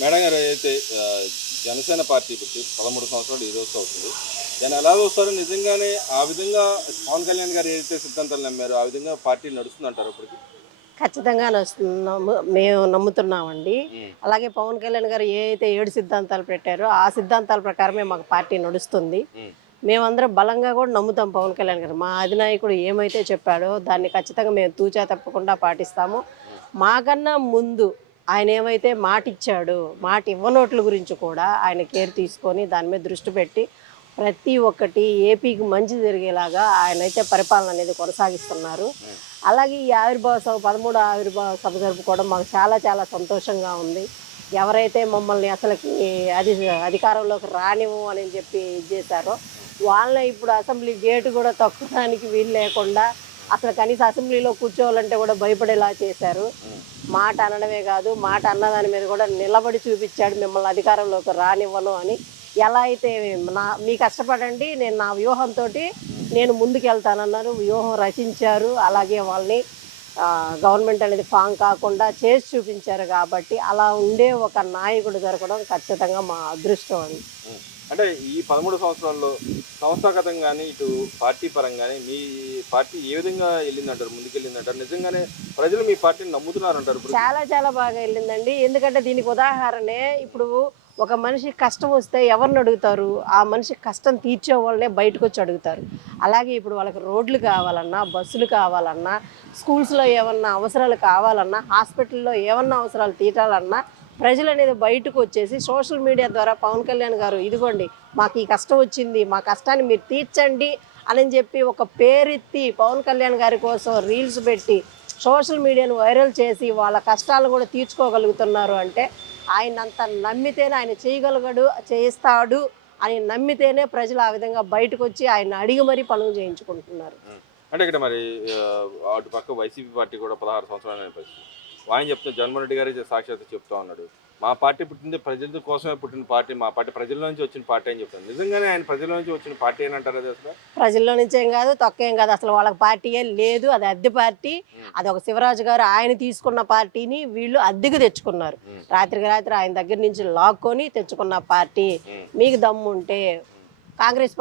Madam గారు అయితే Janasena party పెట్టి 13 సంవత్సరాలు ఈ రోజు అవుతుంది. దాన్ని ఎలా చూస్తారు? నిజంగానే ఆ విధంగా పవన్ కళ్యాణ్ గారు ఏదైతే సిద్ధాంతాలు నమ్మారో ఆ విధంగా పార్టీ నడుస్తుందంటారు ఇప్పటికి? ఖచ్చితంగా నస్తున్నాము. మేము నమ్ముతున్నామండి. హ్మ్. అలాగే పవన్ కళ్యాణ్ గారు ఏ అయితే 7 సిద్ధాంతాలు పెట్టారో, ఆ సిద్ధాంతాల ప్రకారమే మాకు పార్టీ నడుస్తుంది. హ్మ్. మేమందరం బలంగా కూడా నమ్ముతాం పవన్ కళ్యాణ్ గారు. మా అధినాయకుడు ఏమైతే చెప్పాడో దాన్ని ఖచ్చితంగా మేము తూచా తప్పకుండా పాటిస్తాము. హ్మ్. మాకన్నా ముందు ఆయన ఏమైతే మాటిచ్చాడో, హ్మ్. మాట ఇవ్వనోట్ల గురించి కూడా ఆయన కేర్ తీసుకొని దాని మీద దృష్టి పెట్టి ప్రతి ఒక్కటి ఏపీకి మంచి జరిగేలాగా ఆయనైతే పరిపాలన అనేది కొనసాగిస్తున్నారు. హ్మ్. అలాగే ఈ ఆవిర్భావ సభ 13 ఆవిర్భావ సభ జరుపుకోవడం మాకు చాలా చాలా సంతోషంగా ఉంది. ఎవరైతే మమ్మల్ని అసలకి అధి అధికారంలోకి రానివ్వు అని చెప్పి ఇది చేశారో, వాళ్ళని ఇప్పుడు అసెంబ్లీ గేటు కూడా తొక్కడానికి వీలు లేకుండా అసలు కనీసం అసెంబ్లీలో కూర్చోవాలంటే కూడా భయపడేలా చేశారు. హ్మ్. మాట అనడమే కాదు, మాట అన్నదాని మీద కూడా నిలబడి చూపించాడు మిమ్మల్ని అధికారంలోకి రానివ్వను అని. ఎలా అయితే మీ కష్టపడండి, నేను నా వ్యూహంతోటి నేను ముందుకెళ్తానన్నారు. వ్యూహం రచించారు. అలాగే వాళ్ళని గవర్నమెంట్ అనేది ఫామ్ కాకుండా చేసి చూపించారు కాబట్టి, అలా ఉండే ఒక నాయకుడు దొరకడం ఖచ్చితంగా మా అదృష్టం అండి. హ్మ్. అంటే ఈ 13 సంవత్సరాల్లో సంస్థాగతంగాని, ఇటు పార్టీ పరంగాని మీ పార్టీ ఏ విధంగా ఎళ్ళిందంటారు? ముందుకెళ్ళిందంటారు? నిజంగానే ప్రజలు మీ పార్టీని నమ్ముతున్నారంటారు ఇప్పటికి? చాలా చాలా బాగా వెళ్ళిందండి. ఎందుకంటే దీనికి ఉదాహరణే ఇప్పుడు ఒక మనిషికి కష్టం వస్తే ఎవరిని అడుగుతారు? ఆ మనిషి కష్టం తీర్చే వాళ్ళనే బయటకొచ్చి అడుగుతారు. అలాగే ఇప్పుడు వాళ్ళకి రోడ్లు కావాలన్నా, బస్సులు కావాలన్నా, స్కూల్స్‌లో ఏమన్నా అవసరాలు కావాలన్నా, హాస్పిటల్‌లో ఏమన్నా అవసరాలు తీరాలన్నా ప్రజలనేది బయటకొచ్చేసి సోషల్ మీడియా ద్వారా పవన్ కళ్యాణ్ గారు ఇదిగోండి మాకు ఈ కష్టం వచ్చింది. మా కష్టాన్ని మీరు తీర్చండి అని చెప్పి ఒక పేరెత్తి పవన్ కళ్యాణ్ గారి కోసం రీల్స్ పెట్టి సోషల్ మీడియాను వైరల్ చేసి వాళ్ళ కష్టాలు కూడా తీర్చుకోగలుగుతున్నారు అంటే ఆయనంత నమ్మితేనే ఆయన చేయగలగడు చేస్తాడు అని నమ్మితేనే ప్రజలు ఆ విధంగా బయటకు వచ్చి ఆయన అడిగి మరీ పనులు చేయించుకుంటున్నారు. హ్మ్. అంటే ఇక్కడ మరి అటు పక్క వైసీపీ పార్టీ కూడా 16 సంవత్సరాలనే పరిస్థితి. ఆయన చెప్తున్న జగన్మోహన్ రెడ్డి గారే సాక్షాత్తు చెప్తా ఉన్నాడు. మా పార్టీ పుట్టింది ప్రజల కోసమే పుట్టిన పార్టీ. మా పార్టీ ప్రజల నుంచి వచ్చిన పార్టీ అని చెప్తాను. నిజంగానే ఆయన ప్రజల నుంచి వచ్చిన పార్టీ అని అంటారు అది అసలు? ప్రజల్లో నుంచేం కాదు, తొక్కేం కాదు, అసలు వాళ్ళకి పార్టీయే లేదు. అది అద్దె పార్టీ. హ్మ్. అది ఒక శివరాజు గారు ఆయన తీసుకున్న పార్టీని వీళ్ళు అద్దెకు తెచ్చుకున్నారు. హ్మ్. రాత్రికి రాత్రి ఆయన దగ్గర నుంచి లాక్కొని తెచ్చుకున్న పార్టీ. హ్మ్. మీకు దమ్ముంటే హ్మ్. కాంగ్రెస్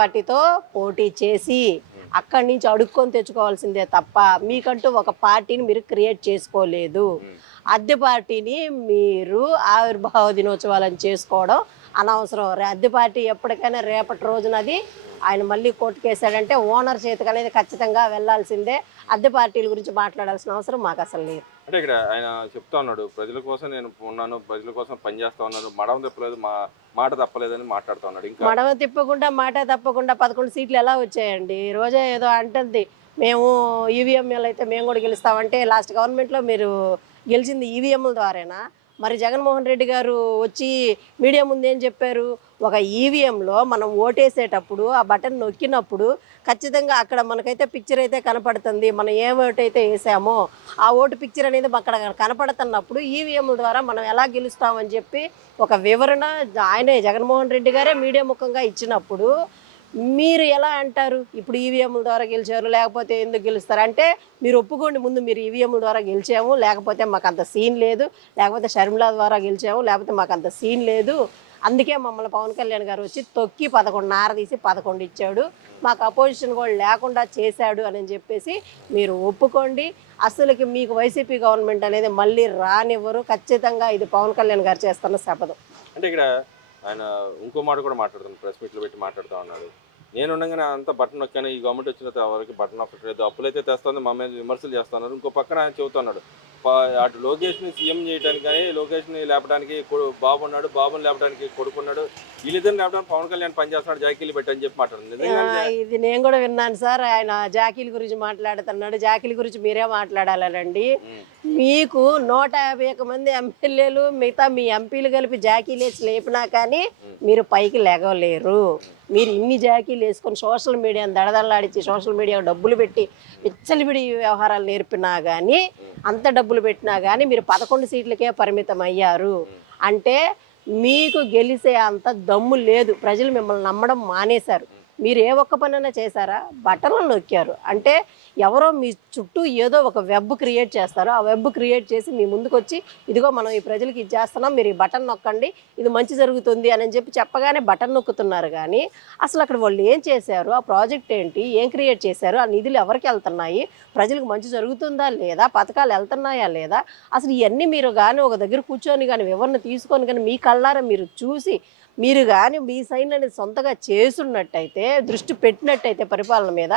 పార్టీతో పోటీ చేసి హ్మ్. అక్కడి నుంచి అడుక్కొని తెచ్చుకోవాల్సిందే తప్ప మీకంటూ ఒక పార్టీని మీరు క్రియేట్ చేసుకోలేదు. హ్మ్. అద్దె పార్టీని మీరు ఆవిర్భావ దినోత్సవాలను చేసుకోవడం అనవసరం. అద్దె పార్టీ ఎప్పటికైనా రేపటి రోజున అది ఆయన మళ్ళీ కోర్టుకేసాడంటే ఓనర్ చేతికి అనేది ఖచ్చితంగా వెళ్ళాల్సిందే. అద్దె పార్టీల గురించి మాట్లాడాల్సిన అవసరం మాకు అసలు లేదు. అంటే ఇక్కడ ఆయన చెప్తా ఉన్నాడు. ప్రజల కోసం నేను ఉన్నాను. ప్రజల కోసం పనిచేస్తా ఉన్నాను. మడమ తిప్పలేదు. మాట తప్పలేదని మాట్లాడుతా ఉన్నాడు. ఇంకా మడమ తిప్పకుండా, మాట తప్పకుండా 11 సీట్లు ఎలా వచ్చాయండి? రోజా ఏదో అంటుంది, మేము ఈవీఎంలయితే మేము గూడా గెలుస్తామంటే, లాస్ట్ గవర్నమెంట్‌లో మీరు గెలిచింది ఈవీఎంల ద్వారేనా? మరి జగన్మోహన్ రెడ్డి గారు వచ్చి మీడియా ముందేం చెప్పారు? ఒక ఈవీఎంలో మనం ఓటేసేటప్పుడు, ఆ బటన్ నొక్కినప్పుడు ఖచ్చితంగా అక్కడ మనకైతే పిక్చర్ అయితే కనపడుతుంది. మనం ఏ ఓటైతే ఏసామో, ఆ ఓటు పిక్చర్ అనేది అక్కడ కనపడుతున్నప్పుడు ఈవీఎంల ద్వారా మనం ఎలా గెలుస్తామని చెప్పి ఒక వివరణ ఆయనే జగన్మోహన్ రెడ్డి గారే మీడియా ముఖంగా ఇచ్చినప్పుడు మీరు ఎలా అంటారు ఇప్పుడు ఈవీఎంల ద్వారా గెలిచారు లేకపోతే ఎందుకు గెలుస్తారు అంటే మీరు ఒప్పుకోండి ముందు మీరు ఈవీఎంల ద్వారా గెలిచాము లేకపోతే మాకు అంత సీన్ లేదు లేకపోతే షర్మిల ద్వారా గెలిచాము లేకపోతే మాకు అంత సీన్ లేదు అందుకే మమ్మల్ని పవన్ కళ్యాణ్ గారు వచ్చి తొక్కి 11 తీసి 11 ఇచ్చాడు మాకు అపోజిషన్ కూడా లేకుండా చేశాడు అని చెప్పేసి మీరు ఒప్పుకోండి అసలుకి మీకు వైసీపీ గవర్నమెంట్ అనేది మళ్ళీ రానివ్వరు ఖచ్చితంగా ఇది పవన్ కళ్యాణ్ గారు చేస్తున్న శపథం. అంటే ఇక్కడ ఆయన ఇంకో మాట కూడా మాట్లాడుతున్నాడు. ప్రెస్ మీట్‌లో పెట్టి మాట్లాడుతా ఉన్నాడు. నేను ఉండంగానే అంతా బటన్ నొక్కాను. ఈ గవర్నమెంట్ వచ్చిన తర్వాత ఎవరికీ బటన్ నొక్కట్లేదు. అప్పులైతే తెస్తుంది. మా మీద విమర్శలు చేస్తున్నారు. ఇంకో పక్కన ఆయన చెబుతున్నాడు. ప అటు లోకేష్‌ని సీఎం చేయడానికి గాని, లోకేష్‌ని లేపడానికి బాబున్నాడు. బాబుని లేపడానికి కొడుకున్నాడు. వీళ్ళిద్దరిని లేపడానికి పవన్ కళ్యాణ్ పనిచేస్తున్నాడు. జాకీలు పెట్టి అని చెప్పి మాట్లాడుతుంది. నిజంగానే ఇది నేను కూడా విన్నాను సార్. ఆయన జాకీల గురించి మాట్లాడుతున్నాడు. జాకీల గురించి మీరే మాట్లాడాలనండి. హ్మ్. మీకు 151 మంది ఎమ్మెల్యేలు మిగతా మీ ఎంపీలు కలిపి జాకీలేసి లేపినా కానీ హ్మ్. మీరు పైకి లెగలేరు. హ్మ్. మీరు ఇన్ని జాకీలు వేసుకొని సోషల్ మీడియాని దడదడలాడించి సోషల్ మీడియాకు డబ్బులు పెట్టి విచ్చలవిడి వ్యవహారాలు నేర్పినా కానీ హ్మ్. అంత డబ్బులు పెట్టినా కానీ మీరు 11 సీట్లకే పరిమితం అయ్యారు. హ్మ్. అంటే మీకు గెలిసే అంత దమ్ము లేదు. ప్రజలు మిమ్మల్ని నమ్మడం మానేశారు. హ్మ్. మీరు ఏ ఒక్క పనైనా చేశారా? బటన్లు నొక్కారు. అంటే ఎవరో మీ చుట్టూ ఏదో ఒక వెబ్ క్రియేట్ చేస్తారు. ఆ వెబ్ క్రియేట్ చేసి మీ ముందుకొచ్చి ఇదిగో మనం ఈ ప్రజలకి ఇది చేస్తున్నాం, మీరు ఈ బటన్ నొక్కండి, ఇది మంచి జరుగుతుంది అని చెప్పి చెప్పగానే బటన్ నొక్కుతున్నారు. కానీ అసలు అక్కడ వాళ్ళు ఏం చేశారు, ఆ ప్రాజెక్ట్ ఏంటి, ఏం క్రియేట్ చేశారు, ఆ నిధులు ఎవరికి వెళ్తున్నాయి, ప్రజలకు మంచి జరుగుతుందా లేదా, పథకాలు వెళ్తున్నాయా లేదా, అసలు ఇవన్నీ మీరు కానీ ఒక దగ్గర కూర్చొని కానీ వివరణ తీసుకొని కానీ మీ కళ్ళారా మీరు చూసి మీరు కానీ మీ సైన్ అనేది సొంతగా చేసున్నట్టయితే, దృష్టి పెట్టినట్టయితే పరిపాలన మీద,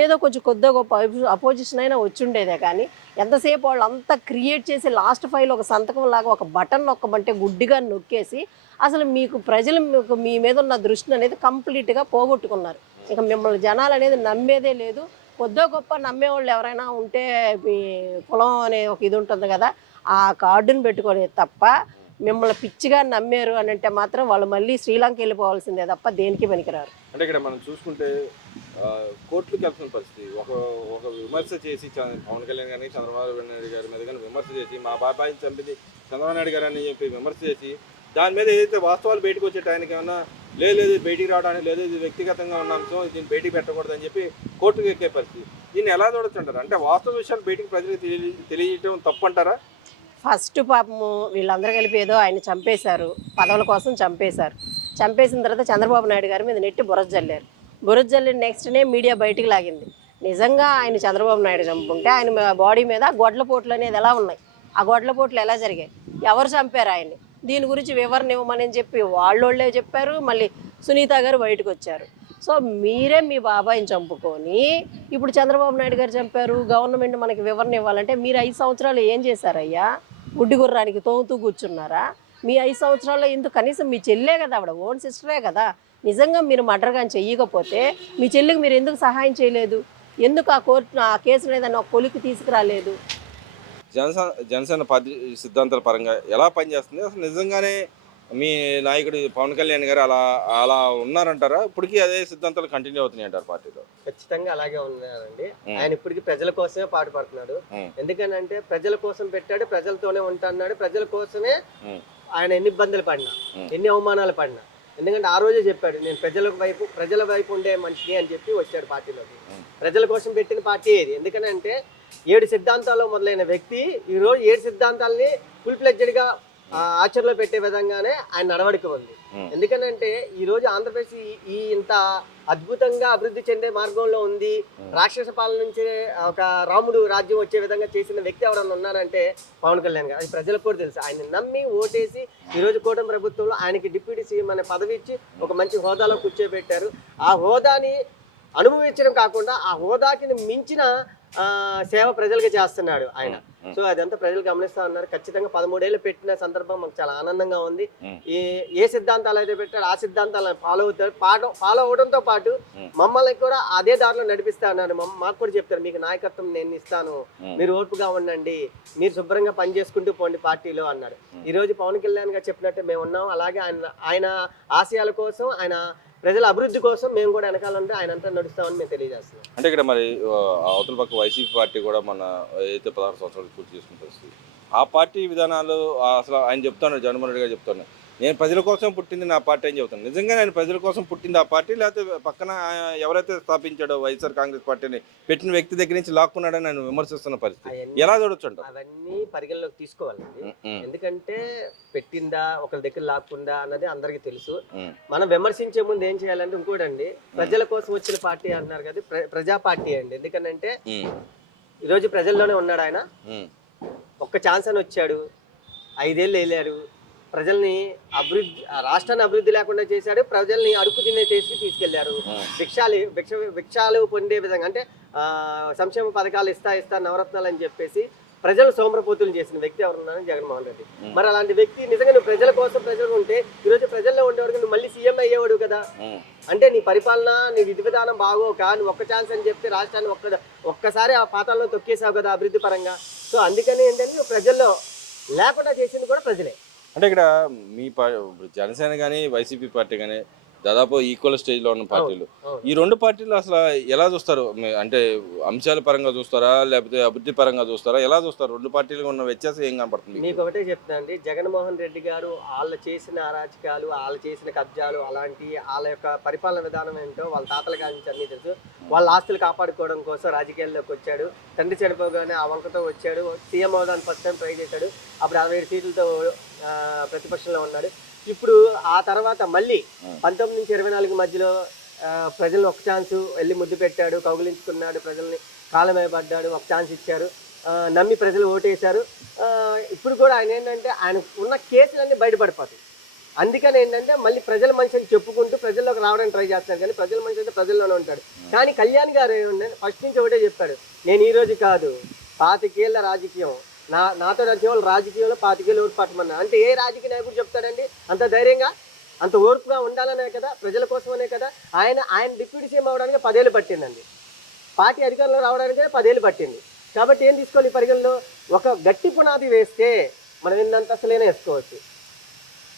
ఏదో కొంచెం కొద్దిగా గొప్ప అపోజిషన్ అయినా వచ్చుండేదే. కానీ ఎంతసేపు వాళ్ళు అంతా క్రియేట్ చేసి లాస్ట్ ఫైల్ ఒక సంతకం లాగా ఒక బటన్ నొక్కమంటే గుడ్డిగా నొక్కేసి అసలు మీకు ప్రజలు మీ మీద ఉన్న దృష్టిని అనేది కంప్లీట్గా పోగొట్టుకున్నారు. ఇక మిమ్మల్ని జనాలు అనేది నమ్మేదే లేదు. కొద్దో గొప్ప నమ్మేవాళ్ళు ఎవరైనా ఉంటే మీ కులం అనే ఒక ఇది ఉంటుంది కదా, ఆ కార్డుని పెట్టుకోలేదు తప్ప మిమ్మల్ని పిచ్చిగా నమ్మారు అని అంటే మాత్రం వాళ్ళు మళ్ళీ శ్రీలంక వెళ్ళిపోవాల్సిందే తప్ప దేనికి పనికిరారు. అంటే ఇక్కడ మనం చూసుకుంటే కోర్టులకు వెళ్తున్న పరిస్థితి, ఒక ఒక విమర్శ చేసి పవన్ కళ్యాణ్ గారిని చంద్రబాబు నాయుడు గారి మీద కానీ విమర్శ చేసి మా బాబాయిని చంపింది చంద్రబాబు నాయుడు గారు అని చెప్పి విమర్శ చేసి దాని మీద ఏదైతే వాస్తవాలు బయటకు వచ్చే ఆయనకి ఏమన్నా లేదు బయటికి రావడానికి లేదు, ఇది వ్యక్తిగతంగా ఉన్న అంశం, దీన్ని బయటికి పెట్టకూడదని చెప్పి కోర్టుకు ఎక్కే పరిస్థితి. దీన్ని ఎలా చూడొచ్చు అంటారు? అంటే వాస్తవ విషయాలు బయటికి ప్రజలకు తెలియటం తప్పు అంటారా? ఫస్ట్ పాపము వీళ్ళందరూ కలిపి ఏదో ఆయన చంపేశారు, పదవుల కోసం చంపేశారు. చంపేసిన తర్వాత చంద్రబాబు నాయుడు గారి మీద నెట్టి బురద జల్లారు. బురద జల్లిన నెక్స్ట్ డే మీడియా బయటికి లాగింది. నిజంగా ఆయన చంద్రబాబు నాయుడు చంపుంటే ఆయన బాడీ మీద గొడ్లపోట్లు అనేది ఎలా ఉన్నాయి, ఆ గొడ్లపోట్లు ఎలా జరిగాయి, ఎవరు చంపారు ఆయన్ని, దీని గురించి వివరణ ఇవ్వమని చెప్పి వాళ్ళోళ్ళే చెప్పారు. మళ్ళీ సునీత గారు బయటకు వచ్చారు. సో మీరే మీ బాబాయిని చంపుకొని ఇప్పుడు చంద్రబాబు నాయుడు గారు చంపారు, గవర్నమెంట్ మనకి వివరణ ఇవ్వాలంటే మీరు 5 సంవత్సరాలు ఏం చేశారయ్యా? గుడ్డి గుర్రానికి తోముతూ కూర్చున్నారా? మీ 5 సంవత్సరాల్లో ఎందుకు కనీసం మీ చెల్లే కదా, ఆవిడ ఓన్ సిస్టరే కదా. నిజంగా మీరు మర్డర్ కానీ చెయ్యకపోతే మీ చెల్లికి మీరు ఎందుకు సహాయం చేయలేదు? ఎందుకు ఆ కోర్టు ఆ కేసు ఏదైనా ఒక కొలికి తీసుకురాలేదు? జనసేన పార్టీ సిద్ధాంతాల పరంగా ఎలా పనిచేస్తుంది అసలు? నిజంగానే మీ నాయకుడు పవన్ కళ్యాణ్ గారు అలా అలా ఉన్నారంటారా? ఇప్పటికీ అదే సిద్ధాంతాలు కంటిన్యూ అవుతున్నాయి అంటారు పార్టీలో? ఖచ్చితంగా అలాగే ఉన్నారండి. ఆయన ఇప్పటికీ ప్రజల కోసమే పాటుపడుతున్నాడు. ఎందుకనంటే ప్రజల కోసం పెట్టాడు, ప్రజలతోనే ఉంటున్నాడు, ప్రజల కోసమే ఆయన ఎన్ని ఇబ్బందులు పడినా, ఎన్ని అవమానాలు పడినా. ఎందుకంటే ఆ రోజే చెప్పాడు, నేను ప్రజల వైపు ఉండే మనిషిని అని చెప్పి వచ్చాడు పార్టీలోకి. ప్రజల కోసం పెట్టిన పార్టీ ఏది? ఎందుకనంటే 7 సిద్ధాంతాల్లో మొదలైన వ్యక్తి ఈరోజు 7 సిద్ధాంతాలని ఫుల్ ఫ్లెడ్జెడ్గా ఆచరణలో పెట్టే విధంగానే ఆయన నడవడిక ఉంది. ఎందుకనంటే ఈ రోజు ఆంధ్రప్రదేశ్ ఈ ఇంత అద్భుతంగా అభివృద్ధి చెందే మార్గంలో ఉంది. రాక్షస పాలన నుంచి ఒక రాముడు రాజ్యం వచ్చే విధంగా చేసిన వ్యక్తి ఎవరన్నా ఉన్నారంటే పవన్ కళ్యాణ్ గారు. అది ప్రజలకు కూడా తెలుసు. ఆయన నమ్మి ఓటేసి ఈ రోజు కూటమి ప్రభుత్వంలో ఆయనకి డిప్యూటీ సీఎం అనే పదవి ఇచ్చి ఒక మంచి హోదాలో కూర్చోబెట్టారు. ఆ హోదాని అనుభవించడం కాకుండా ఆ హోదాకి మించిన సేవ ప్రజలకు చేస్తున్నాడు ఆయన. సో అదంతా ప్రజలు గమనిస్తా ఉన్నారు. ఖచ్చితంగా 13 ఏళ్ళు పెట్టిన సందర్భం మాకు చాలా ఆనందంగా ఉంది. ఏ సిద్ధాంతాలు అయితే పెట్టాడు ఆ సిద్ధాంతాలను ఫాలో అవడంతో పాటు మమ్మల్ని కూడా అదే దారిలో నడిపిస్తా ఉన్నారు. మాకు కూడా చెప్తారు, మీకు నాయకత్వం నేను ఇస్తాను, మీరు ఓర్పుగా ఉండండి, మీరు శుభ్రంగా పనిచేసుకుంటూ పోండి పార్టీలో అన్నాడు. ఈ రోజు పవన్ కళ్యాణ్ గారు చెప్పినట్టే మేము ఉన్నాం. అలాగే ఆయన ఆశయాల కోసం, ఆయన ప్రజల అభివృద్ధి కోసం మేము కూడా వెనకాలంటే ఆయన అంతా నడుస్తామని మేము తెలియజేస్తున్నాం. అంటే ఇక్కడ మరి అవతల పక్క వైసీపీ పార్టీ కూడా మన ఏదైతే 16 సంవత్సరాలు పూర్తి చేసుకుంటుంది, ఆ పార్టీ విధానాలు అసలు ఆయన చెప్తాను, జగన్మోహన్ రెడ్డి గారు చెప్తాను, నేను ప్రజల కోసం పుట్టింది నా పార్టీ అని చెబుతాను. నిజంగా నేను ప్రజల కోసం పుట్టింది ఆ పార్టీ, లేకపోతే పక్కన ఎవరైతే స్థాపించాడో వైఎస్ఆర్ కాంగ్రెస్ పార్టీని పెట్టిన వ్యక్తి దగ్గర నుంచి లాక్కున్నాడని నేను విమర్శిస్తున్న పరిస్థితి ఎలా చూడొచ్చు అంట? అవన్నీ పరిగణలోకి తీసుకోవాలండి. ఎందుకంటే పెట్టిందా ఒకరి దగ్గర లాక్కుందా అన్నది అందరికీ తెలుసు. మనం విమర్శించే ముందు ఏం చేయాలంటే ఇంకోటండి, ప్రజల కోసం వచ్చిన పార్టీ అంటున్నారు కదా, ప్రజా పార్టీ అండి. ఎందుకంటే ఈరోజు ప్రజల్లోనే ఉన్నాడు ఆయన. ఒక్క ఛాన్స్ అని వచ్చాడు, 5 ఏళ్ళు వెళ్ళాడు, ప్రజల్ని రాష్ట్రాన్ని అభివృద్ధి లేకుండా చేశాడు, ప్రజల్ని అడుగు తినే చేసి తీసుకెళ్లారు. భిక్షాలు పొందే విధంగా అంటే సంక్షేమ పథకాలు ఇస్తా నవరత్నాలు అని చెప్పేసి ప్రజలు సోమరపోతులు చేసిన వ్యక్తి ఎవరున్నారని జగన్మోహన్ రెడ్డి. మరి అలాంటి వ్యక్తి నిజంగా నువ్వు ప్రజల కోసం ప్రజలు ఉంటే ఈరోజు ప్రజల్లో ఉండేవారు నువ్వు మళ్ళీ సీఎం అయ్యేవాడు కదా. అంటే నీ పరిపాలన, నీ విధి విధానం బాగోక నువ్వు ఒక్క ఛాన్స్ అని చెప్తే రాష్ట్రాన్ని ఒక్కసారి ఆ పాతాల్లో తొక్కేసావు కదా అభివృద్ధి పరంగా. సో అందుకని ఏంటంటే నువ్వు ప్రజల్లో లేకుండా చేసింది కూడా ప్రజలే. అంటే ఇక్కడ మీ జనసేన కానీ వైసీపీ పార్టీ కానీ దాదాపు ఈక్వల్ స్టేజ్లో ఉన్న పార్టీలు. అవును. ఈ రెండు పార్టీలు అసలు ఎలా చూస్తారు? అంటే అంశాల పరంగా చూస్తారా, లేకపోతే అభివృద్ధి పరంగా చూస్తారా, ఎలా చూస్తారు? రెండు పార్టీలుగా ఉన్న వ్యత్యాసం ఏం కనపడుతుంది మీకు ఒకటే చెప్తున్నా అండి, జగన్మోహన్ రెడ్డి గారు వాళ్ళు చేసిన అరాచకాలు, వాళ్ళు చేసిన కబ్జాలు, అలాంటి వాళ్ళ యొక్క పరిపాలన విధానం ఏంటో వాళ్ళ తాతల కాడి నుంచి అన్నీ తెలుసు. వాళ్ళ ఆస్తులు కాపాడుకోవడం కోసం రాజకీయాల్లోకి వచ్చాడు. తండ్రి చనిపోగానే ఆ వంకతో వచ్చాడు. సీఎం అవడానికి ఫస్ట్ టైం ట్రై చేశాడు. అప్పుడు 67 సీట్లతో ప్రతిపక్షంలో ఉన్నాడు. ఇప్పుడు ఆ తర్వాత మళ్ళీ 19 నుంచి 24 మధ్యలో ప్రజలను ఒక ఛాన్సు వెళ్ళి ముద్దు పెట్టాడు, కౌగిలించుకున్నాడు, ప్రజల్ని కాలమే పడ్డాడు, ఒక ఛాన్స్ ఇచ్చారు, నమ్మి ప్రజలు ఓటేశారు. ఇప్పుడు కూడా ఆయన ఏంటంటే ఆయన ఉన్న కేసులన్నీ బయటపడిపోతాయి. అందుకని ఏంటంటే మళ్ళీ ప్రజల మనిషి అని చెప్పుకుంటూ ప్రజల్లోకి రావడానికి ట్రై చేస్తారు. కానీ ప్రజల మనిషి అయితే ప్రజల్లోనే ఉంటాడు. కానీ కళ్యాణ్ గారు ఏంటంటే ఫస్ట్ నుంచి ఒకటే చెప్పాడు, నేను ఈ రోజు కాదు 25 ఏళ్ల రాజకీయం, నాతో రాజకీయం రాజకీయంలో 25 ఏళ్ళు ఓటు పట్టమన్నా. అంటే ఏ రాజకీయ నాయకుడు చెప్తాడండి అంత ధైర్యంగా? అంత ఓర్పుగా ఉండాలనే కదా, ప్రజల కోసమనే కదా. ఆయన డిప్యూటీ సీఎం అవడానికి 10 ఏళ్ళు పట్టిందండి. పార్టీ అధికారంలో రావడానికి 10 ఏళ్ళు పట్టింది. కాబట్టి ఏం తీసుకోవాలి ఈ పరిగణలో? ఒక గట్టి పునాది వేస్తే మనం ఎన్నంత అసలైనా వేసుకోవచ్చు.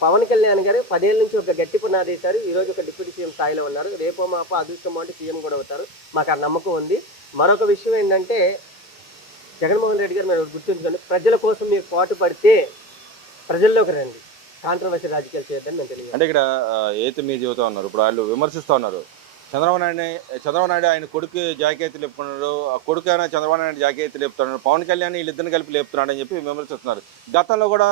పవన్ కళ్యాణ్ గారు 10 ఏళ్ళ నుంచి ఒక గట్టి పునాది వేశారు. ఈరోజు ఒక డిప్యూటీ సీఎం స్థాయిలో ఉన్నారు. రేపో మాపో అదృష్టం అంటే సీఎం కూడా అవుతారు. మాకు ఆ నమ్మకం ఉంది. మరొక విషయం ఏంటంటే జగన్మోహన్ రెడ్డి గారు మీరు గుర్తుంచుకోండి, ప్రజల కోసం మీరు పాటు పడితే ప్రజల్లోకి రండి, కాంట్రవర్సీ రాజకీయాలు చేయొద్దని నేను తెలియదు. అంటే ఇక్కడ ఏతి మీరు చెబుతా ఉన్నారు, ఇప్పుడు వాళ్ళు విమర్శిస్తూ ఉన్నారు. చంద్రబాబు నాయుడు ఆయన కొడుకు జాకేతి లేపుకున్నాడు, ఆ కొడుకు అయినా చంద్రబాబు నాయుడు జాకేతి లేపుతున్నాడు, పవన్ కళ్యాణ్ వీళ్ళిద్దరిని కలిపి లేపుతున్నాడు అని చెప్పి విమర్శిస్తున్నారు. గతంలో కూడా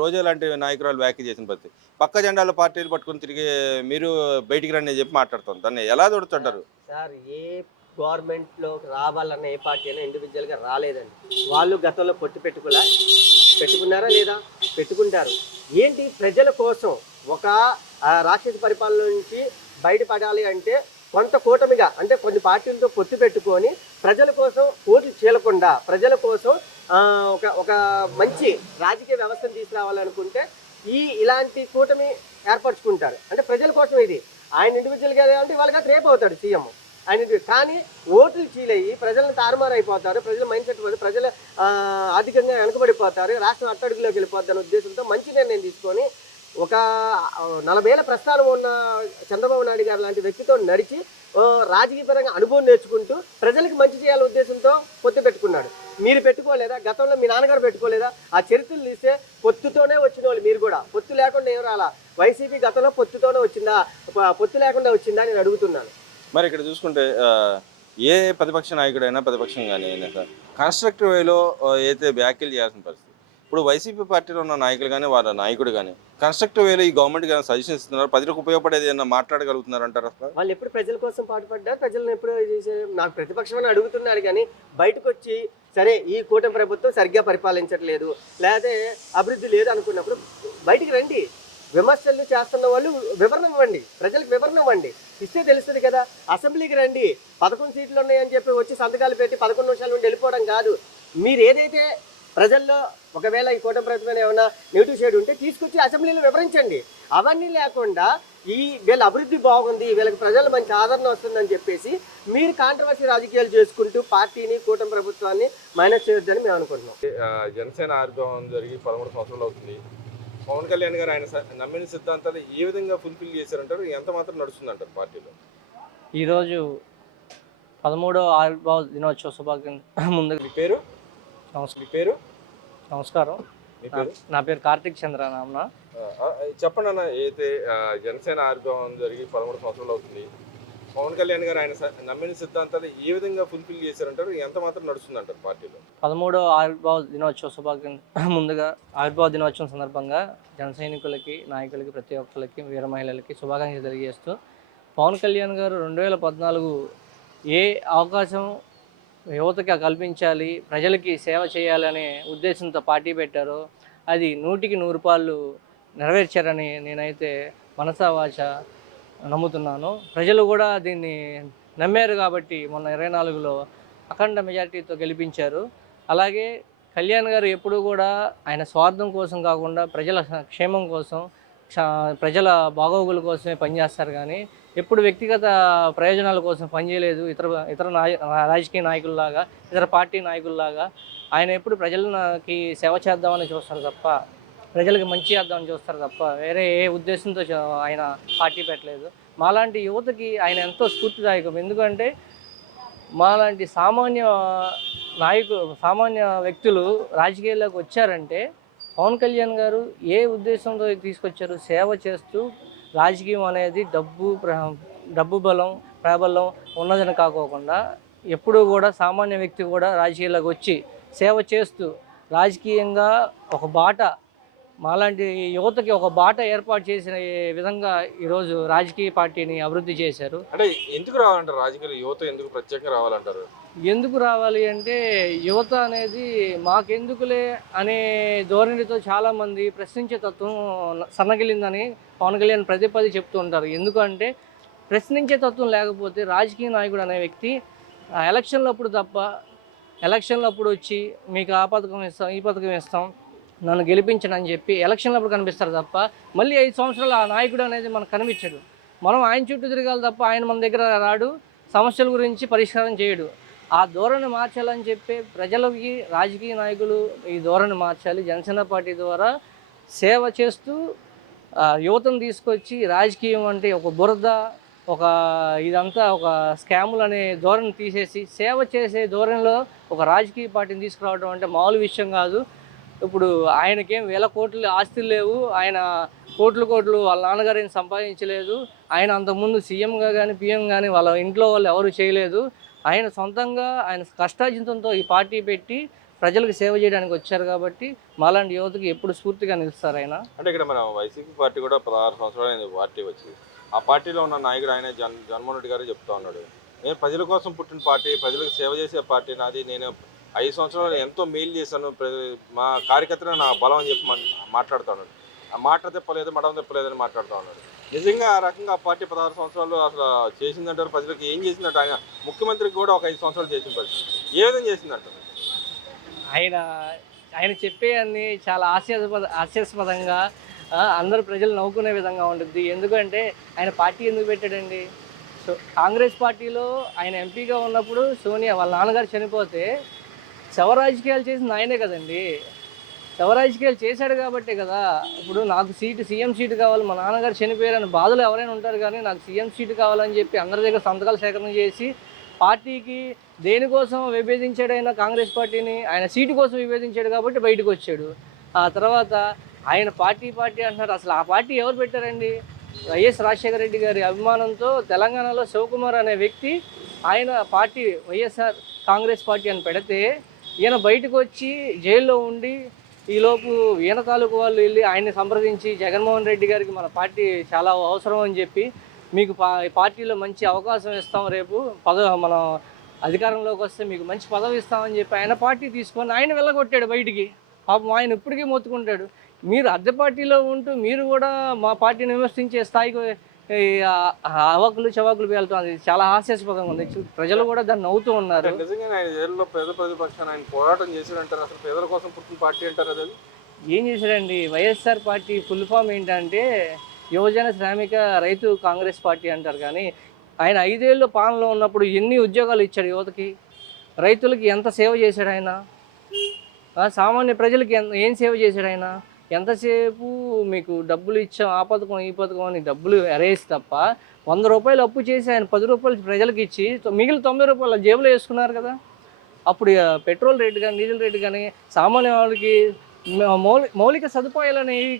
రోజా లాంటి నాయకురాలు వ్యాఖ్య చేసిన పరిస్థితి. పక్క జెండాల పార్టీలు పట్టుకుని తిరిగి మీరు బయటికి రండి అని చెప్పి మాట్లాడుతాం. దాన్ని ఎలా చూడుతుంటారు? సార్, ఏ గవర్నమెంట్లో రావాలన్న ఏ పార్టీ అయినా ఇండివిజువల్గా రాలేదండి. వాళ్ళు గతంలో పెట్టుకున్నారా లేదా? పెట్టుకుంటారు. ఏంటి ప్రజల కోసం ఒక రాక్షస పరిపాలన నుంచి బయటపడాలి అంటే కొంత కూటమిగా, అంటే కొన్ని పార్టీలతో పొత్తు పెట్టుకొని ప్రజల కోసం ఓట్లు చీలకుండా ప్రజల కోసం ఒక మంచి రాజకీయ వ్యవస్థను తీసుకురావాలనుకుంటే ఇలాంటి కూటమి ఏర్పరచుకుంటారు. అంటే ప్రజల కోసం ఇది. ఆయన ఇండివిజువల్గా అంటే వాళ్ళకి రేపు అవుతాడు సీఎం ఆయన. కానీ ఓట్లు చీలయ్యి ప్రజలను తారుమారైపోతారు, ప్రజల మైండ్ సెట్ పోతే ప్రజలు ఆర్థికంగా వెనకబడిపోతారు, రాష్ట్రం అట్టడుగులోకి వెళ్ళిపోద్దన్న ఉద్దేశంతో మంచి నిర్ణయం తీసుకొని ఒక 40 ఏళ్ల ప్రస్థానం ఉన్న చంద్రబాబు నాయుడు గారు లాంటి వ్యక్తితో నడిచి రాజకీయపరంగా అనుభవం నేర్చుకుంటూ ప్రజలకు మంచి చేయాలనే ఉద్దేశంతో పొత్తు పెట్టుకున్నాడు. మీరు పెట్టుకోలేదా? గతంలో మీ నాన్నగారు పెట్టుకోలేదా? ఆ చరిత్రలు తీస్తే పొత్తుతోనే వచ్చిన వాళ్ళు మీరు కూడా. పొత్తు లేకుండా ఏం రాలా. వైసీపీ గతంలో పొత్తుతోనే వచ్చిందా, పొత్తు లేకుండా వచ్చిందా నేను అడుగుతున్నాను. మరి ఇక్కడ చూసుకుంటే ఏ ప్రతిపక్ష నాయకుడైనా ప్రతిపక్షం కానీ అయినా సార్ కన్స్ట్రక్టివ్ వేలో అయితే వ్యాఖ్యలు చేయాల్సిన పరిస్థితి. ఇప్పుడు వైసీపీ పార్టీలో ఉన్న నాయకులు కానీ వాళ్ళ నాయకుడు కానీ కన్స్ట్రక్టివ్ వేలో ఈ గవర్నమెంట్ కానీ సజెషన్స్ ఇస్తున్నారు, ప్రజలకు ఉపయోగపడేది ఏమన్నా మాట్లాడగలుగుతున్నారు అంటారు అసలు? వాళ్ళు ఎప్పుడు ప్రజల కోసం పాటుపడ్డారు, ప్రజలను ఎప్పుడు చేశారు? నాకు ప్రతిపక్షం అని అడుగుతున్నారు కానీ బయటకు వచ్చి సరే ఈ కూటమి ప్రభుత్వం సరిగ్గా పరిపాలించట్లేదు, లేకపోతే అభివృద్ధి లేదు అనుకున్నప్పుడు బయటికి రండి. విమర్శలు చేస్తున్న వాళ్ళు వివరణ ఇవ్వండి, ప్రజలకు వివరణ ఇవ్వండి, ఇస్తే తెలుస్తుంది కదా. అసెంబ్లీకి రండి, 11 సీట్లు ఉన్నాయని చెప్పి వచ్చి సంతకాలు పెట్టి 11 నిమిషాల నుండి వెళ్ళిపోవడం కాదు. మీరు ఏదైతే ప్రజల్లో ఒకవేళ ఈ కూటమి ప్రభుత్వం ఏమైనా నెగిటివ్ షేడ్ ఉంటే తీసుకొచ్చి అసెంబ్లీలో వివరించండి. అవన్నీ లేకుండా వీళ్ళ అభివృద్ధి బాగుంది, వీళ్ళకి ప్రజలు మంచి ఆదరణ వస్తుందని చెప్పేసి మీరు కాంట్రవర్సీ రాజకీయాలు చేసుకుంటూ పార్టీని కూటమి ప్రభుత్వాన్ని మైనస్ చేయొద్దని మేము అనుకుంటున్నాం. జనసేన ఆవిర్భావం జరిగి 13 సంవత్సరాలు అవుతుంది. పవన్ కళ్యాణ్ గారు ఆయన నమ్మిన సిద్ధాంతాలు ఏ విధంగా ఫుల్ఫిల్ చేశారంటారు? ఎంత మాత్రం నడుస్తుందంటారు పార్టీలో? ఈరోజు 13వ ఆవిర్భావ దినోత్సవ శుభాకాంక్షలు. ముందుగా మీ పేరు? నమస్కారం. మీ పేరు? నా పేరు కార్తిక్ చంద్ర నామన. చెప్పండి అన్న, అయితే జనసేన ఆవిర్భావం జరిగి 13 సంవత్సరాలు అవుతుంది. పవన్ కళ్యాణ్ గారు ఆయన నమ్మిన సిద్ధాంతాలు ఏ విధంగా ఫుల్ఫిల్ చేశారంటారు? ఎంత మాత్రం నడుస్తుందంటారు పార్టీలో? 13వ ఆవిర్భావ దినోత్సవ శుభాకాంక్షలు. ముందుగా ఆవిర్భావ దినోత్సవం సందర్భంగా జన సైనికులకి, నాయకులకి, ప్రతి ఒక్కరికి, వీర మహిళలకి శుభాకాంక్షలు తెలియజేస్తూ, పవన్ కళ్యాణ్ గారు 2014 ఏ అవకాశం యువతకి కల్పించాలి, ప్రజలకి సేవ చేయాలనే ఉద్దేశంతో పార్టీ పెట్టారో అది 100కి 100 పాళ్ళు నెరవేర్చారని నేనైతే మనసా వాచ నమ్ముతున్నాను. ప్రజలు కూడా దీన్ని నమ్మారు కాబట్టి మొన్న 24లో అఖండ మెజారిటీతో గెలిపించారు. అలాగే కళ్యాణ్ గారు ఎప్పుడు కూడా ఆయన స్వార్థం కోసం కాకుండా ప్రజల క్షేమం కోసం, ప్రజల బాగోగుల కోసమే పనిచేస్తారు కానీ ఎప్పుడు వ్యక్తిగత ప్రయోజనాల కోసం పనిచేయలేదు. ఇతర రాజకీయ నాయకుల్లాగా, ఇతర పార్టీ నాయకుల్లాగా ఆయన ఎప్పుడు ప్రజలకి సేవ చేద్దామని చూస్తారు తప్ప, ప్రజలకు మంచి చేద్దామని చూస్తారు తప్ప వేరే ఏ ఉద్దేశంతో ఆయన పార్టీ పెట్టలేదు. మాలాంటి యువతకి ఆయన ఎంతో స్ఫూర్తిదాయకం. ఎందుకంటే మాలాంటి సామాన్య వ్యక్తులు రాజకీయాల్లోకి వచ్చారంటే పవన్ కళ్యాణ్ గారు ఏ ఉద్దేశంతో తీసుకొచ్చారు? సేవ చేస్తూ రాజకీయం అనేది డబ్బు బలం, ప్రాబల్యం ఉన్నదని కాకోకుండా ఎప్పుడూ కూడా సామాన్య వ్యక్తి కూడా రాజకీయాల్లోకి వచ్చి సేవ చేస్తూ రాజకీయంగా ఒక బాట, మాలాంటి యువతకి ఒక బాట ఏర్పాటు చేసిన విధంగా ఈరోజు రాజకీయ పార్టీని అభివృద్ధి చేశారు. అంటే ఎందుకు రావాలంటారు రాజకీయ యువత, ఎందుకు ప్రత్యేకంగా రావాలంటారు? ఎందుకు రావాలి అంటే యువత అనేది మాకెందుకులే అనే ధోరణితో చాలామంది ప్రశ్నించే తత్వం సన్నగిలిందని పవన్ కళ్యాణ్ పదే పదే చెప్తూ ఉంటారు. ఎందుకంటే ప్రశ్నించే తత్వం లేకపోతే రాజకీయ నాయకుడు అనే వ్యక్తి ఎలక్షన్లప్పుడు తప్ప, ఎలక్షన్లప్పుడు వచ్చి మీకు ఆ పథకం ఇస్తాం, ఈ పథకం ఇస్తాం, నన్ను గెలిపించను అని చెప్పి ఎలక్షన్లప్పుడు కనిపిస్తారు తప్ప మళ్ళీ 5 సంవత్సరాలు ఆ నాయకుడు అనేది మనకు కనిపించడు. మనం ఆయన చుట్టూ తిరగాలి తప్ప ఆయన మన దగ్గర రాడు, సమస్యల గురించి పరిష్కారం చేయడు. ఆ ధోరణి మార్చాలని చెప్పి ప్రజలకి రాజకీయ నాయకులు ఈ ధోరణి మార్చాలి. జనసేన పార్టీ ద్వారా సేవ చేస్తూ యువతను తీసుకొచ్చి రాజకీయం అంటే ఒక బురద, ఇదంతా ఒక స్కాములు అనే ధోరణి తీసేసి సేవ చేసే ధోరణిలో ఒక రాజకీయ పార్టీని తీసుకురావడం అంటే మామూలు విషయం కాదు. ఇప్పుడు ఆయనకేం వేల కోట్లు ఆస్తులు లేవు, ఆయన కోట్లు వాళ్ళ నాన్నగారు ఏం సంపాదించలేదు, ఆయన అంతకుముందు సీఎంగా కానీ పిఎం కానీ వాళ్ళ ఇంట్లో వాళ్ళు ఎవరు చేయలేదు. ఆయన సొంతంగా ఆయన కష్టార్జితంతో ఈ పార్టీ పెట్టి ప్రజలకు సేవ చేయడానికి వచ్చారు కాబట్టి మాలాంటి యువతకి ఎప్పుడు స్ఫూర్తిగా నిలుస్తారు ఆయన. అంటే ఇక్కడ మన వైసీపీ పార్టీ కూడా 16 సంవత్సరాలు పార్టీ వచ్చి ఆ పార్టీలో ఉన్న నాయకుడు ఆయన జగన్మోహన్ రెడ్డి గారు చెప్తా ఉన్నాడు, నేను ప్రజల కోసం పుట్టిన పార్టీ, ప్రజలకు సేవ చేసే పార్టీ నాది, నేను 5 సంవత్సరాలు ఎంతో మేలు చేశాను, మా కార్యకర్తలు నా బలం అని చెప్పి మాట్లాడుతూ ఉన్నాడు. ఆ మాట తిప్పలేదు, మడం తిప్పలేదని మాట్లాడుతూ ఉన్నాడు. నిజంగా ఆ రకంగా ఆ పార్టీ 16 సంవత్సరాలు అసలు చేసిందంటారు? ప్రజలకు ఏం చేసిందంట? ఆయన ముఖ్యమంత్రికి కూడా ఒక 5 సంవత్సరాలు చేసిన పరిస్థితి ఏ విధంగా చేసిందంటారు? ఆయన చెప్పే అన్ని చాలా హాస్యాస్పదంగా అందరు ప్రజలు నవ్వుకునే విధంగా ఉంటుంది. ఎందుకంటే ఆయన పార్టీ ఎందుకు పెట్టాడండి? కాంగ్రెస్ పార్టీలో ఆయన ఎంపీగా ఉన్నప్పుడు సోనియా వాళ్ళ నాన్నగారు చనిపోతే శవ రాజకీయాలు చేసింది ఆయనే కదండి. శవ రాజకీయాలు చేశాడు కాబట్టే కదా ఇప్పుడు నాకు సీఎం సీటు కావాలి, మా నాన్నగారు చనిపోయారని బాధలు ఎవరైనా ఉంటారు, కానీ నాకు సీఎం సీటు కావాలని చెప్పి అందరి దగ్గర సంతకాలు సేకరణ చేసి పార్టీకి దేనికోసం విభేదించాడైనా కాంగ్రెస్ పార్టీని, ఆయన సీటు కోసం విభేదించాడు కాబట్టి బయటకు వచ్చాడు. ఆ తర్వాత ఆయన పార్టీ అంటున్నారు. అసలు ఆ పార్టీ ఎవరు పెట్టారండి? వైఎస్ రాజశేఖర రెడ్డి గారి అభిమానంతో తెలంగాణలో శివకుమార్ అనే వ్యక్తి ఆయన పార్టీ వైఎస్ఆర్ కాంగ్రెస్ పార్టీ అని పెడితే ఈయన బయటకు వచ్చి జైల్లో ఉండి ఈలోపు ఈయన తాలూకు వాళ్ళు వెళ్ళి ఆయన్ని సంప్రదించి జగన్మోహన్ రెడ్డి గారికి మన పార్టీ చాలా అవసరం అని చెప్పి మీకు పార్టీలో మంచి అవకాశం ఇస్తాం, రేపు మనం అధికారంలోకి వస్తే మీకు మంచి పదవి ఇస్తామని చెప్పి ఆయన పార్టీ తీసుకొని ఆయన వెళ్ళగొట్టాడు బయటికి. పాపం ఆయన ఇప్పటికీ మొత్తుకుంటాడు. మీరు అద్దె పార్టీలో ఉంటూ మీరు కూడా మా పార్టీని విమర్శించే స్థాయికి అవాకులు చవాకులు పేలుతుంది. చాలా హాస్యాస్పదంగా ఉంది. ప్రజలు కూడా దాన్ని నవ్వుతూ ఉన్నారు. నిజంగా ఆయన జైల్లో ప్రతిపక్షాన్ని ఆయన పోరాటం చేశాడంటారు. అసలు పేదల కోసం పుట్టిన పార్టీ అంటారు. అది ఏం చేశాడండి? వైఎస్ఆర్ పార్టీ ఫుల్ ఫామ్ ఏంటంటే యువజన శ్రామిక రైతు కాంగ్రెస్ పార్టీ అంటారు. కానీ ఆయన 5 ఏళ్ళు పాలనలో ఉన్నప్పుడు ఎన్ని ఉద్యోగాలు ఇచ్చాడు యువతకి, రైతులకి ఎంత సేవ చేశాడు ఆయన, సామాన్య ప్రజలకి ఏం సేవ చేశాడు ఆయన? ఎంతసేపు మీకు డబ్బులు ఇచ్చాం, ఆ పథకం ఈ పథకం అని డబ్బులు ఎరేసి తప్ప 100 రూపాయలు అప్పు చేసి ఆయన 10 రూపాయలు ప్రజలకు ఇచ్చి మిగిలిన 90 రూపాయలు జేబులో వేసుకున్నారు కదా. అప్పుడు పెట్రోల్ రేటు కానీ డీజిల్ రేటు కానీ సామాన్య వాళ్ళకి మౌలిక సదుపాయాలు అనేవి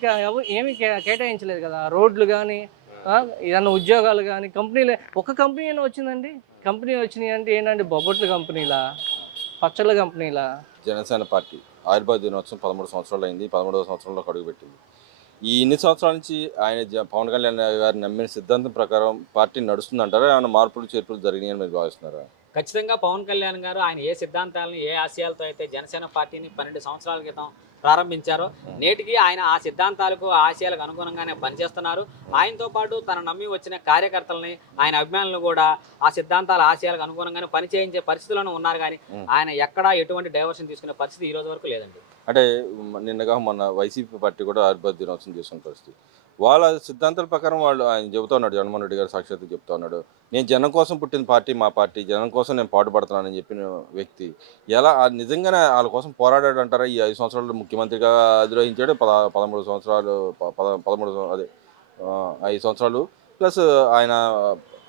ఏమీ కేటాయించలేదు కదా. రోడ్లు కానీ ఏదన్నా ఉద్యోగాలు కానీ కంపెనీలు, ఒక కంపెనీ అయినా వచ్చిందండి? కంపెనీ వచ్చినాయి అంటే ఏంటంటే బొబ్బట్ల కంపెనీలా, పచ్చళ్ళ కంపెనీలా? జనసేన పార్టీ ఆవిర్భావ దినోత్సవం 13 సంవత్సరాలు అయింది. 13వ సంవత్సరంలో అడుగుపెట్టింది. ఈ ఇన్ని సంవత్సరాల నుంచి ఆయన పవన్ కళ్యాణ్ గారు నమ్మిన సిద్ధాంతం ప్రకారం పార్టీ నడుస్తుందంటారా? ఏమైనా మార్పులు చేర్పులు జరిగినాయని మీరు భావిస్తున్నారా? ఖచ్చితంగా పవన్ కళ్యాణ్ గారు ఆయన ఏ సిద్ధాంతాలను, ఏ ఆశయాలతో అయితే జనసేన పార్టీని 12 సంవత్సరాల క్రితం ప్రారంభించారో నేటికి ఆయన ఆ సిద్ధాంతాలకు, ఆశయాలకు అనుగుణంగానే పనిచేస్తున్నారు. ఆయనతో పాటు తన నమ్మి వచ్చిన కార్యకర్తలని, ఆయన అభిమానులను కూడా ఆ సిద్ధాంతాల, ఆశయాలకు అనుగుణంగానే పనిచేయించే పరిస్థితులను ఉన్నారు. కానీ ఆయన ఎక్కడా ఎటువంటి డైవర్షన్ తీసుకునే పరిస్థితి ఈ రోజు వరకు లేదండి. అంటే నిన్నగా మొన్న వైసీపీ పార్టీ కూడా ఆవిర్భావ దినోత్సవం చేసుకున్న పరిస్థితి. వాళ్ళ సిద్ధాంతాల ప్రకారం వాళ్ళు ఆయన చెబుతా ఉన్నాడు, జగన్మోహన్ రెడ్డి గారు సాక్షాత్తు చెప్తా ఉన్నాడు, నేను జనం కోసం పుట్టిన పార్టీ మా పార్టీ, జనం కోసం నేను పాటుపడుతున్నానని చెప్పిన వ్యక్తి ఎలా నిజంగానే వాళ్ళ కోసం పోరాడాడు అంటారా? ఈ 5 సంవత్సరాలు ముఖ్యమంత్రిగా అధిరోహించాడు, 13 సంవత్సరాలు 5 సంవత్సరాలు ప్లస్ ఆయన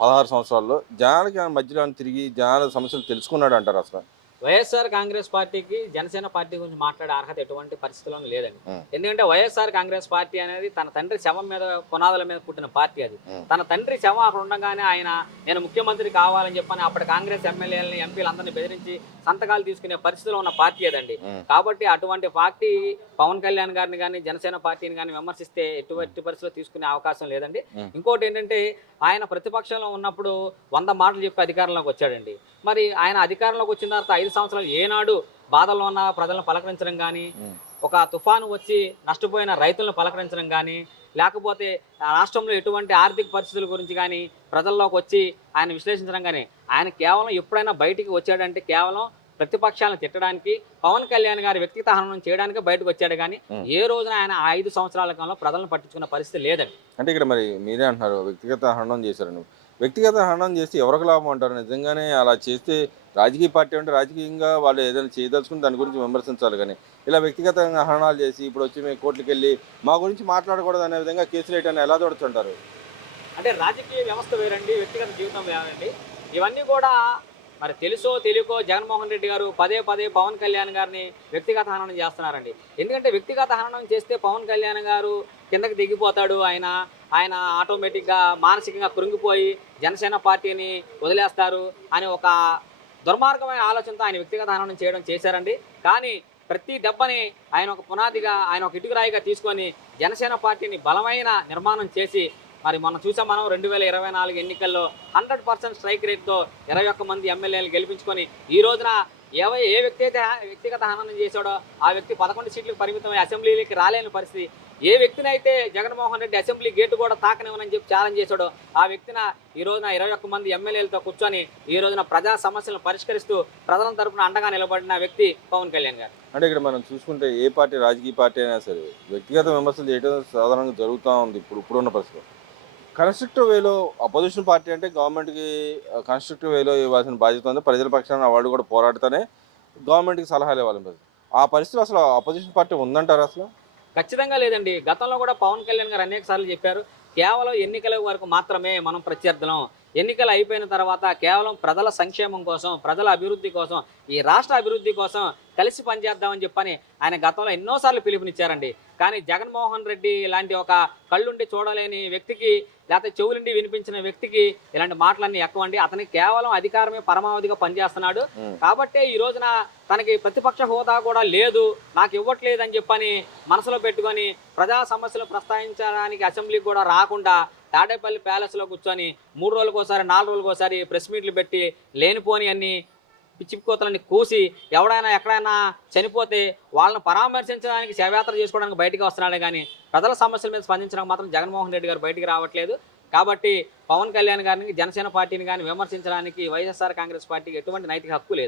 16 సంవత్సరాల్లో జనాలకి ఆయన మధ్యలో ఆయన తిరిగి జనాల సమస్యలు తెలుసుకున్నాడు అంటారు అసలు. వైఎస్ఆర్ కాంగ్రెస్ పార్టీకి జనసేన పార్టీ గురించి మాట్లాడే అర్హత ఎటువంటి పరిస్థితుల్లో లేదండి. ఎందుకంటే వైఎస్ఆర్ కాంగ్రెస్ పార్టీ అనేది తన తండ్రి శవం మీద పునాదుల మీద పుట్టిన పార్టీ అది. తన తండ్రి శవం అక్కడ ఉండగానే ఆయన నేను ముఖ్యమంత్రి కావాలని చెప్పని అప్పటి కాంగ్రెస్ ఎమ్మెల్యేలని ఎంపీలు అందరినీ బెదిరించి సంతకాలు తీసుకునే పరిస్థితిలో ఉన్న పార్టీ అదండి. కాబట్టి అటువంటి పార్టీ పవన్ కళ్యాణ్ గారిని కానీ జనసేన పార్టీని కానీ విమర్శిస్తే ఎటువంటి పరిస్థితిలో తీసుకునే అవకాశం లేదండి. ఇంకోటి ఏంటంటే ఆయన ప్రతిపక్షంలో ఉన్నప్పుడు 100 మాటలు చెప్పి అధికారంలోకి వచ్చాడండి. మరి ఆయన అధికారంలోకి వచ్చిన తర్వాత 5 సంవత్సరాలు ఏనాడు బాధల్లో ఉన్న ప్రజలను పలకరించడం కానీ, ఒక తుఫాను వచ్చి నష్టపోయిన రైతులను పలకరించడం కానీ, లేకపోతే రాష్ట్రంలో ఎటువంటి ఆర్థిక పరిస్థితుల గురించి కానీ ప్రజల్లోకి వచ్చి ఆయన విశ్లేషించడం కానీ, ఆయన కేవలం ఎప్పుడైనా బయటికి వచ్చాడంటే కేవలం ప్రతిపక్షాలను తిట్టడానికి, పవన్ కళ్యాణ్ గారి వ్యక్తిగత హననం చేయడానికి బయటకు వచ్చాడు కానీ ఏ రోజున ఆయన 5 సంవత్సరాల కాలంలో ప్రజలను పట్టించుకున్న పరిస్థితి లేదండి. అంటే ఇక్కడ మరి మీరే అంటున్నారు వ్యక్తిగత హననం చేశారని. వ్యక్తిగత హననం చేస్తే ఎవరికి లాభం అంటారు? నిజంగానే అలా చేస్తే రాజకీయ పార్టీ అంటే రాజకీయంగా వాళ్ళు ఏదైనా చేయదలుచుకుని దాని గురించి విమర్శించాలి, కానీ ఇలా వ్యక్తిగతంగా హననాలు చేసి ఇప్పుడు వచ్చి మేము కోర్టుకి వెళ్ళి మా గురించి మాట్లాడకూడదు అనే విధంగా కేసులు వేయటాన్ని ఎలా చూడొచ్చుంటారు? అంటే రాజకీయ వ్యవస్థ వేరండి, వ్యక్తిగత జీవితం వేరండి. ఇవన్నీ కూడా మరి తెలుసో తెలియకో జగన్మోహన్ రెడ్డి గారు పదే పవన్ కళ్యాణ్ గారిని వ్యక్తిగత హననం చేస్తున్నారండి. ఎందుకంటే వ్యక్తిగత హననం చేస్తే పవన్ కళ్యాణ్ గారు కిందకి దిగిపోతాడు, ఆయన ఆటోమేటిక్గా మానసికంగా కృంగిపోయి జనసేన పార్టీని వదిలేస్తారు అని ఒక దుర్మార్గమైన ఆలోచనతో ఆయన వ్యక్తిగత హననం చేయడం చేశారండి. కానీ ప్రతి దెబ్బని ఆయన ఒక పునాదిగా, ఆయన ఒక ఇటుకురాయిగా తీసుకొని జనసేన పార్టీని బలమైన నిర్మాణం చేసి మరి మొన్న చూసాం మనం 2024 ఎన్నికల్లో 100% స్ట్రైక్ రేట్తో 21 మంది ఎమ్మెల్యేలు గెలిపించుకొని ఈ రోజున ఏ వ్యక్తి అయితే వ్యక్తిగత హననం చేశాడో ఆ వ్యక్తి 11 సీట్లకు పరిమితమై అసెంబ్లీకి రాలేని పరిస్థితి, ఏ వ్యక్తిని అయితే జగన్మోహన్ రెడ్డి అసెంబ్లీ గేటు కూడా తాకనివ్వనని చెప్పి ఛాలెంజ్ చేశాడో ఆ వ్యక్తిన ఈ రోజున 21 మంది ఎమ్మెల్యేలతో కూర్చొని ఈ రోజున ప్రజా సమస్యలను పరిష్కరిస్తూ ప్రజల తరపున అండగా నిలబడిన వ్యక్తి పవన్ కళ్యాణ్ గారు. అంటే ఇక్కడ మనం చూసుకుంటే ఏ పార్టీ, రాజకీయ పార్టీ అయినా సరే వ్యక్తిగత విమర్శలు చేయడం సాధారణంగా జరుగుతూ ఉంది ఇప్పుడున్న పరిస్థితిలో. కన్స్ట్రక్టివ్ వేలో అపోజిషన్ పార్టీ అంటే గవర్నమెంట్కి కన్స్ట్రక్టివ్ వేలో ఇవ్వాల్సిన బాధ్యత ఉంది. ప్రజల పక్షాన వాళ్ళు కూడా పోరాడుతూనే గవర్నమెంట్కి సలహాలు ఇవ్వాలి. ఆ పరిస్థితిలో అసలు అపోజిషన్ పార్టీ ఉందంటారు అసలు? ఖచ్చితంగా లేదండి. గతంలో కూడా పవన్ కళ్యాణ్ గారు అనేక సార్లు చెప్పారు, కేవలం ఎన్నికల వరకు మాత్రమే మనం ప్రత్యర్థులం, ఎన్నికలు అయిపోయిన తర్వాత కేవలం ప్రజల సంక్షేమం కోసం, ప్రజల అభివృద్ధి కోసం, ఈ రాష్ట్ర అభివృద్ధి కోసం కలిసి పనిచేద్దామని చెప్పని ఆయన గతంలో ఎన్నోసార్లు పిలుపునిచ్చారండి. కానీ జగన్మోహన్ రెడ్డి ఇలాంటి ఒక కళ్ళుండి చూడలేని వ్యక్తికి, లేకపోతే చెవులుండి వినిపించిన వ్యక్తికి ఇలాంటి మాటలన్నీ ఎక్కువండి. అతనికి కేవలం అధికారమే పరమావధిగా పనిచేస్తున్నాడు. కాబట్టే ఈ రోజున తనకి ప్రతిపక్ష హోదా కూడా లేదు, నాకు ఇవ్వట్లేదు అని చెప్పని మనసులో పెట్టుకొని ప్రజా సమస్యలు ప్రస్తావించడానికి అసెంబ్లీకి కూడా రాకుండా తాడేపల్లి ప్యాలెస్లో కూర్చొని 3 రోజులకోసారి 4 రోజులకోసారి ప్రెస్ మీట్లు పెట్టి లేనిపోని అన్ని పిచ్చికోతలని కూసి ఎవడైనా ఎక్కడైనా చనిపోతే వాళ్ళని పరామర్శించడానికి శవయాత్ర చేసుకోవడానికి బయటికి వస్తున్నాడే కానీ ప్రజల సమస్యల మీద స్పందించడానికి మాత్రం జగన్మోహన్ రెడ్డి గారు బయటికి రావట్లేదు. కాబట్టి పవన్ కళ్యాణ్ గారిని, జనసేన పార్టీని కానీ విమర్శించడానికి వైఎస్ఆర్ కాంగ్రెస్ పార్టీకి ఎటువంటి నైతిక హక్కు లేదండి.